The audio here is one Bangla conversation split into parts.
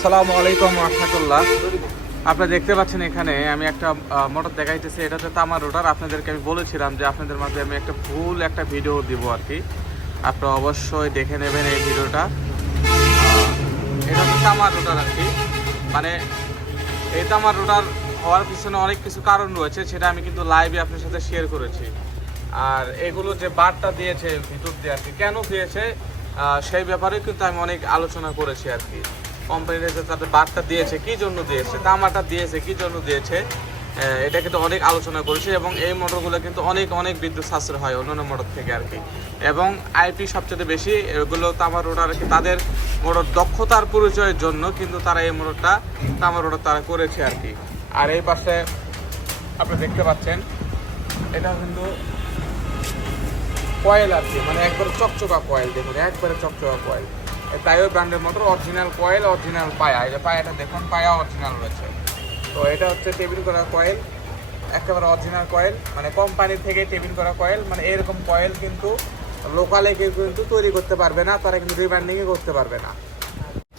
আসসালামু আলাইকুম রহমতুল্লাহ আপনারা দেখতে পাচ্ছেন এখানে আমি একটা মোটর দেখাইতেছি। এটা হচ্ছে তামার রোটার আপনাদেরকে আমি বলেছিলাম যে আপনাদের মাঝে আমি একটা ভুল একটা ভিডিও দিব আর কি। আপনারা অবশ্যই দেখে নেবেন এই ভিডিওটা। এটা হচ্ছে তামার রোডার আর কি। মানে এই তামার রোডার হওয়ার পিছনে অনেক কিছু কারণ রয়েছে, সেটা আমি কিন্তু লাইভে আপনার সাথে শেয়ার করেছি। আর এগুলো যে বারটা দিয়েছে ভিতর দিয়ে আর কি, কেন দিয়েছে সেই ব্যাপারে কিন্তু আমি অনেক আলোচনা করেছি আর কি। কোম্পানির যে তাদের বারটা দিয়েছে, কি জন্য দিয়েছে, তামাটা দিয়েছে, কি জন্য দিয়েছে এটা কিন্তু অনেক আলোচনা করেছে এবং এই মোটরগুলো কিন্তু অনেক অনেক বিদ্যুৎ সাশ্রয় হয় অন্যান্য মোটর থেকে আর কি। এবং আইপি সবচেয়ে বেশি, এগুলো তামার আর কি তাদের মোটর দক্ষতার পরিচয়ের জন্য কিন্তু তারা এই মোটরটা, তামার রোটার তারা করেছে আর কি। আর এই পাশে আপনি দেখতে পাচ্ছেন, এটা কিন্তু কয়েল আর কি মানে একবারে চকচকা কয়েল, দেখুন, একবারে চকচকা কয়েল। তাইও ব্র্যান্ডের মোটর অরিজিনাল কয়েল অরিজিনাল পায়া। এই যে পায়াটা দেখুন, পায়া অরিজিনাল রয়েছে। তো এটা হচ্ছে টেবিল করা কয়েল একেবারে অরিজিনাল কয়েল মানে কোম্পানি থেকে টেবিল করা কয়েল মানে এরকম কয়েল কিন্তু লোকালে কেউ কিন্তু তৈরি করতে পারবে না, তারা কিন্তু রিব্র্যান্ডিংই করতে পারবে না।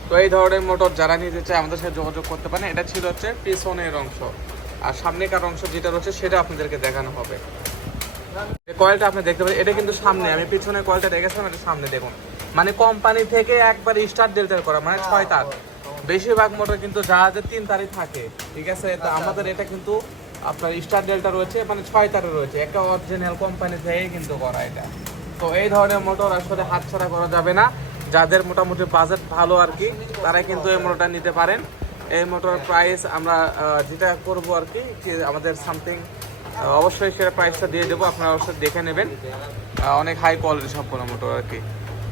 তো এই ধরনের মোটর যারা নিতে চায়, আমাদের সাথে যোগাযোগ করতে পারেন। এটা ছিল হচ্ছে পিছনের অংশ। আর সামনেকার অংশ যেটা রয়েছে, সেটা আপনাদেরকে দেখানো হবে। কয়েলটা আপনি দেখতে পারেন, এটা কিন্তু সামনে, আমি পিছনে কয়েলটা দেখেছিলাম, এটা সামনে, দেখুন। মানে কোম্পানি থেকে একবার স্টার ডেল্টার করা মানে ছয় তার। বেশিরভাগ মোটর কিন্তু জাহাজের তিন তারই থাকে, ঠিক আছে? তো আমাদের এটা কিন্তু আপনার স্টার ডেল্টা রয়েছে মানে ছয় তারে রয়েছে। একটা অরিজিনাল কোম্পানি থেকে কিন্তু করা এটা। তো এই ধরনের মোটর আসলে হাতছাড়া করা যাবে না। যাদের মোটামুটি বাজেট ভালো আর কি তারা কিন্তু এই মোটরটা নিতে পারেন। এই মোটর প্রাইস আমরা যেটা করব আর কি আমাদের সামথিং অবশ্যই সেটা প্রাইসটা দিয়ে দেবো। আপনারা অবশ্যই দেখে নেবেন। অনেক হাই কোয়ালিটি সম্পন্ন মোটর আর কি।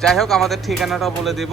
যাই হোক আমাদের ঠিকানাটা বলে দিব।